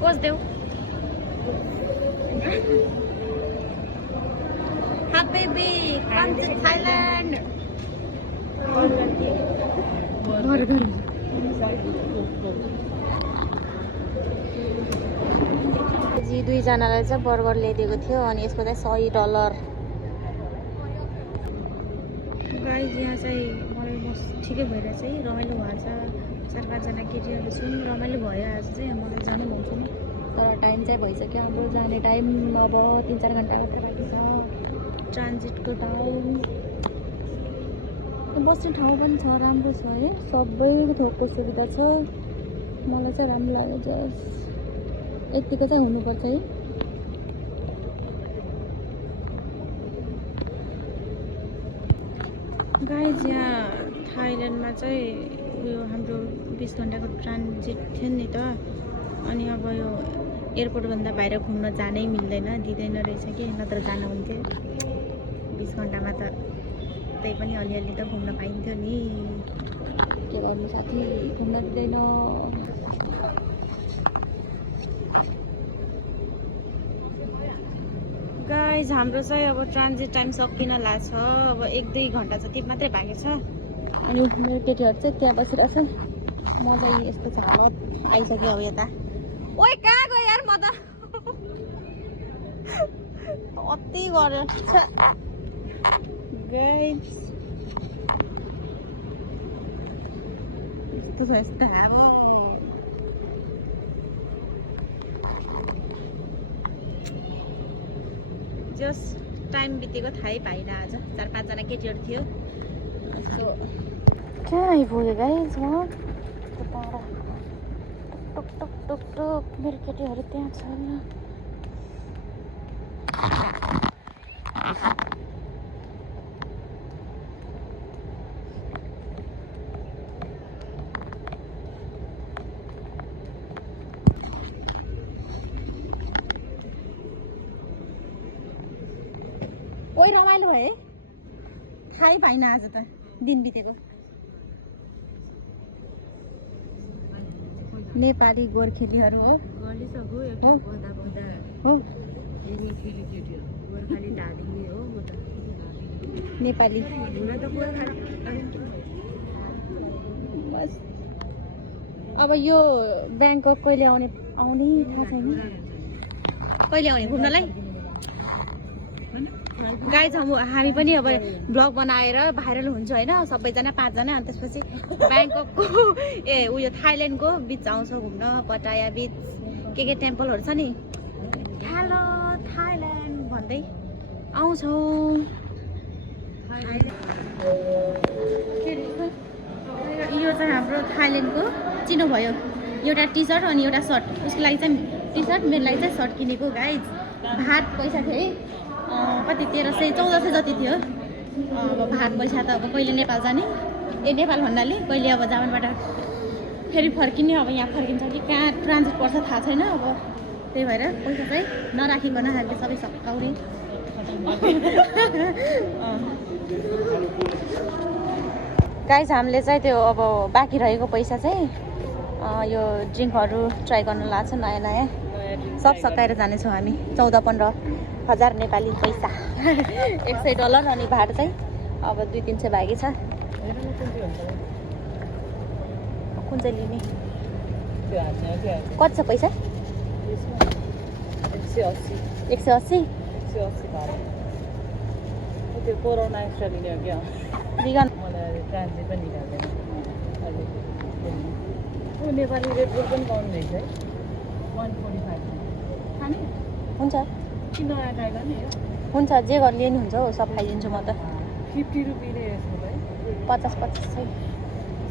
Pose देऊ Hi baby, come to Thailand. Burger. जी दुईजनालाई चाहिँ बर्गर ल्याइदिएको थियो अनि यसको चाहिँ $100 गाइज यहाँ चाहिँ मलाई बस ठिकै भएर चाहिँ रमाइलो भएछ 4-5 जना केटीहरू छौँ रमाइलो भयो आज चाहिँ मलाई जानु मन छैन तर टाइम चाहिँ भइसक्यो हाम्रो जाने टाइम अब 3-4 घन्टा बाँकी छ ट्रान्जिटको टाइम बस्ने ठाउँ पनि छ राम्रो छ है सबै थोकको सुविधा छ मलाई चाहिँ राम्रो लाग्यो जस यतिको चाहिँ हुनुपर्छ है गाइज यहाँ थाइल्यान्डमा चाहिँ उयो हाम्रो 20 घन्टाको ट्रान्जिट थियो नि त अनि अब यो एयरपोर्टभन्दा बाहिर घुम्न जानै मिल्दैन दिँदैन रहेछ कि नत्र जानु हुन्थ्यो 20 घन्टामा त त्यही पनि अलिअलि त घुम्न पाइन्थ्यो नि के गर्नु साथी घुम्न दिँदैन गाइज हाम्रो चाहिँ अब ट्रान्जिट टाइम सकिन लाग्छ अब 1-2 घन्टा जति मात्रै बाँकी छ अनि मेरो केटीहरू चाहिँ त्यहाँ बसिरहेछ म चाहिँ यस्तो छ हालत आइसक्यो अब यता ओइ कहाँ गयो यार म त अति गर्यो गाइज यस्तो छ यस्तो हालो जस टाइम बितेको थाहै पाइनँ आज 4-5 जना केटीहरू थियो यस्तो कहाँ आइपुग्यो गाइज म टाढा टुक टुक टुक टुक मेरो केटीहरू त्यहाँ छ ओइ रमाइलो है थाहै पाइनँ आज त दिन बितेको नेपाली गोर्खेलीहरू हो नेपाली बस अब यो ब्याङ्कक कहिले आउने थाहा छैन कहिले आउने घुम्नलाई गाइज हामी पनि अब ब्लग बनाएर भाइरल हुन्छ होइन सबैजना 5 जना अनि त्यसपछि ब्याङ्ककको उयो थाइल्यान्डको बिच आउँछ घुम्न पटाया बिच के टेम्पलहरू छ नि हेलो थाइल्यान्ड भन्दै आउँछौँ यो चाहिँ हाम्रो थाइल्यान्डको चिन्नुभयो एउटा टी सर्ट अनि एउटा सर्ट उसको लागि चाहिँ टी सर्ट मेरो लागि चाहिँ सर्ट किनेको गाइज भात पैसा थियो है कति 1300-1400 जति थियो अब भात पैसा त अब कहिले नेपाल जाने नेपाल भन्नाले कहिले अब जापानबाट फेरि फर्किने अब यहाँ फर्किन्छ कि कहाँ ट्रान्जिट पर्छ थाहा छैन अब त्यही भएर पैसा चाहिँ नराखिकन हामीले सबै सकाउने गाइज हामीले चाहिँ त्यो अब बाँकी रहेको पैसा चाहिँ यो ड्रिङ्कहरू ट्राई गर्न लाग्छ नयाँ नयाँ सब सकाएर जानेछौँ हामी 14-15 नेपाली पैसा $100 अनि भाडा चाहिँ अब 200-300 बाँकी छ कुन चाहिँ लिने कति छ पैसा 180 त्यो कोरोना एक्स्ट्रा लिने हो क्या बिगन मलाई ट्रान्जिट पनि निकाल्दैन अहिले नेपाली रेट पनि पाउनु रहेछ है 145 हुन्छ कि नयाँ खाइला नि हुन्छ जे गर्ने नि हुन्छ हो सब खाइदिन्छु म त 50 रुपियाँ नै यसको है 50 चाहिँ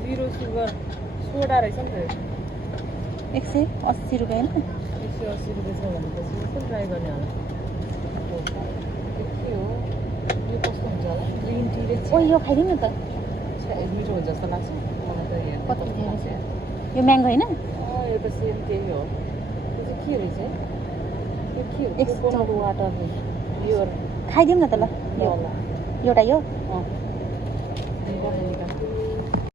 0 सुगर सोडा रहेछ नि त 180 रुपियाँ होइन 180 रुपियाँ छ भनेपछि यसो ट्राई गर्ने होला के हो यो कस्तो हुन्छ होला ग्रिन टी रे ओ यो खाइदिउँ न त मिठो हुन्छ जस्तो लाग्छ मलाई त हेर्नु कति धेरै छ यो म्याङ्गो होइन यो त सेम त्यही हो यो चाहिँ के रहेछ यो के हो कोकोनट वाटर यो खाइदिउँ न त ल ल एउटा यो निकाल